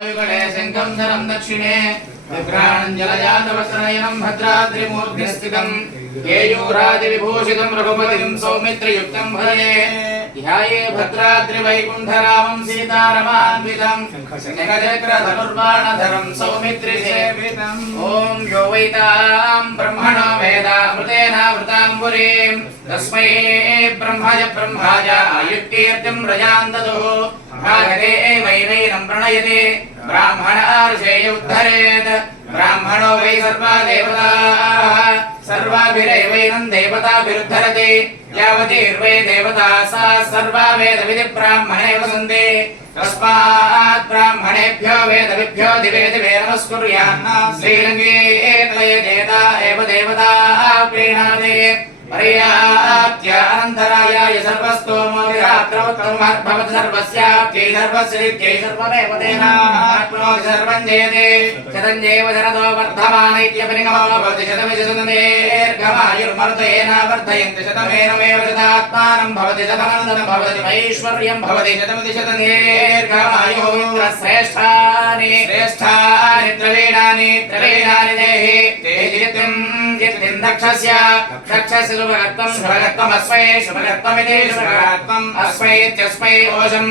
शंखं धरं दक्षिणे विभ्राणं जलजातवस्त्रनयनं भद्राद्रिमूर्तिस्थितं केयूरादिविभूषितं रघुपतिं सौमित्रयुक्तं भजे ध्याये भद्राद्रिवैकुण्ठरामं सीतारमान्वितं शङ्खचक्रधनुर्बाणधरं सौमित्रिसेवितम् ॐ यो वैतां ब्रह्मणो वेदामृतेनावृताम्बुरीं तस्मै ब्रह्माय आयुक्कीर्तिं व्रजां ददुः भागते वैनैनं प्रणयते ब्राह्मणार्षेय उद्धरेत् ब्राह्मणो वै सर्वा देवताः सर्वाभिरेवैनं देवताभिरुद्धरति यावतीर्वै देवता सा सर्वा वेदविधिब्राह्मणे वसन्ति तस्मात् ब्राह्मणेभ्यो वेदविभ्यो दिवे दिवे नमस्कुर्यात् श्रीरङ्गे त्वयेदेता एव देवता प्रीणाति पर्याप्त्य अनन्तरायाय सर्वस्तोमो विरात्रवत्तमर्भवत् सर्वस्याप्त्यै सर्वस्यैत्यै सर्वमेव तेनाप्नोति सर्वं जयते शतञ्जेव शरदो वर्धमान इत्यपरिगमो भवति शतमिशतनेर्घमायुर्मर्दयेन वर्धयन्ति शतमेनमेव शतात्मानं भवति शतमनन्दनं भवति ऐश्वर्यं भवति शतमिति शतनेर्घमायुः इन्द्रश्रेष्ठानि श्रेष्ठानि त्रवीणानि देहि तेजित्यं जित्यं दक्षस्य शुभगत्वम् अस्मै शुभगत्वमिति शुभगत्वम् अस्मै इत्यस्मै ओषं